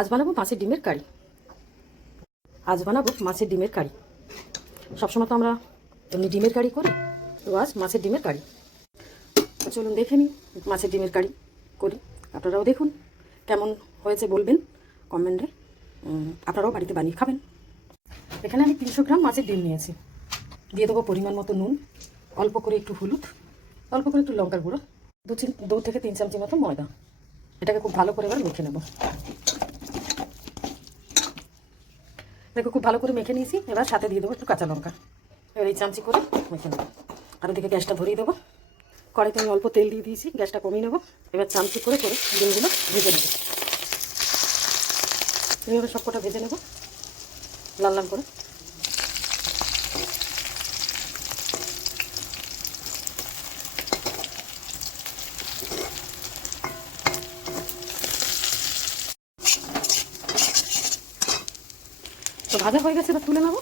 আজ বানাবো মাছের ডিমের কারি। সবসময় তো আমরা এমনি ডিমের কারি করি, তো আজ মাছের ডিমের কারি। তো চলুন দেখে নিই মাছের ডিমের কারি করি। আপনারাও দেখুন কেমন হয়েছে, বলবেন কমেন্টে। আপনারাও বাড়িতে বানিয়ে খাবেন। এখানে আমি 300 গ্রাম মাছের ডিম নিয়েছি। দিয়ে দেবো পরিমাণ মতো নুন, অল্প করে একটু হলুদ, অল্প করে একটু লঙ্কার গুঁড়ো, 2 থেকে 3 চামচি মতো ময়দা। এটাকে খুব ভালো করে এবার মেখে নেব। দেখো খুব ভালো করে মেখে নিয়েছি। এবার সাথে দিয়ে দেবো একটু কাঁচা লঙ্কা। এবার এই চামচি করে মেখে নেবো। আর ওদিকে গ্যাসটা ধরিয়ে দেবো। কড়াইতে আমি অল্প তেল দিয়ে দিয়েছি, গ্যাসটা কমিয়ে নেবো। এবার চামচি করে করে ডিমগুলো ভেজে নেবো। এইভাবে সবকটা ভেজে নেবো লাল লাল করে। তো ভাজা হয়ে গেছে, এবার তুলে নেবো।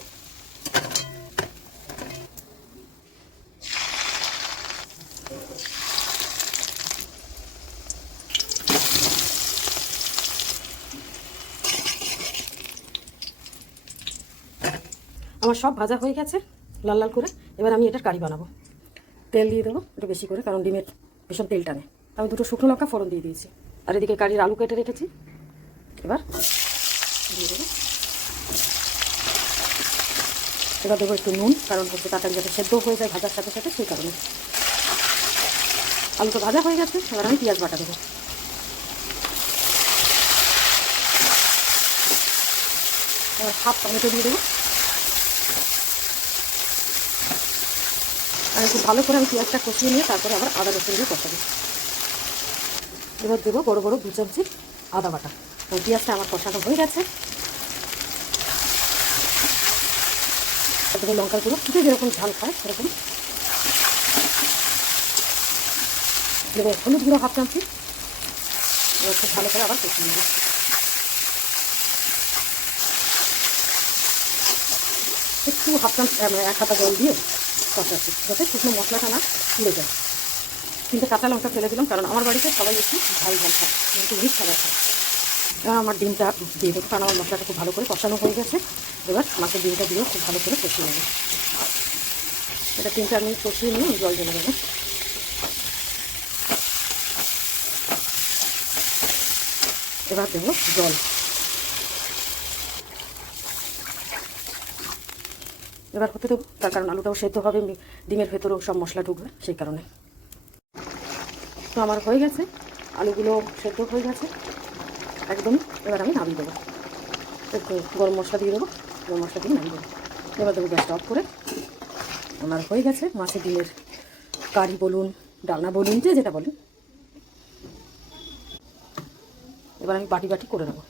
আমার সব ভাজা হয়ে গেছে লাল লাল করে। এবার আমি এটার কারি বানাবো। তেল দিয়ে দেবো একটু বেশি করে, কারণ ডিমের ভীষণ তেল টানে। আমি 2টো শুকনো লঙ্কা ফোড়ন দিয়ে দিয়েছি। আর এদিকে কারির আলু কেটে রেখেছি। এবার দিয়ে দেবো। এবার দেবো একটু নুন, কারণ হচ্ছে তাড়াতাড়ি যাতে সেদ্ধ হয়ে যায় ভাজার সাথে সাথে, সেই কারণে। আলু তো ভাজা হয়ে গেছে, এবার আমি পেঁয়াজ বাটা দেবো। এবার হাফ টমেটো দিয়ে দেবো। আর একটু ভালো করে আমি পেঁয়াজটা কষিয়ে নিয়ে তারপরে আবার আদা রসুন দিয়ে কষাবো। এবার দেবো বড় বড় 2 চামচি আদা বাটা। ওই পেঁয়াজটা আমার কষানো হয়ে গেছে। দেবো লঙ্কার গুঁড়ো, যে যেরকম ঝাল খায় সেরকম দেবো। হলুদ গুঁড়ো হাফ চামচি। এবার খুব ভালো করে আবার কষিয়ে নেবো। একটু হাফ চামচ 1 হাতা জল দিয়ে কষাচ্ছি, যাতে শুকনো মশলাটা না পুড়ে যায়। 3টে কাঁচা লঙ্কা ফেলে দিলাম, কারণ আমার বাড়িতে সবাই একটু ঝাল ঝাল খায়, একটু রিচ খাবার খায়। এবার আমার ডিমটা দিয়ে দেবো, কারণ আমার মশলাটা খুব ভালো করে কষানো হয়ে গেছে। এবার মাছের ডিমটা দিয়েও খুব ভালো করে কষিয়ে নেবো। এটা 3-4 মিনিট কষিয়ে নিয়ে জল ঢেলে দেবো। এবার দেবো জল। এবার হতে দেবো, তার কারণ আলুটাও সেদ্ধ হবে, ডিমের ভেতরেও সব মশলা ঢুকবে, সেই কারণে। তো আমার হয়ে গেছে, আলুগুলো সেদ্ধ হয়ে গেছে একদমই। এবার আমি নামিয়ে দেবো। একটু গরম মশলা দিয়ে দেবো, গরম মশলা দিয়ে নামিয়ে দেবো। এবার দেবো গ্যাসটা অফ করে। আমার হয়ে গেছে মাছের ডিমের কারি বলুন, ডালনা বলুন, যে যেটা বলুন। এবার আমি বাটি বাটি করে নেবো।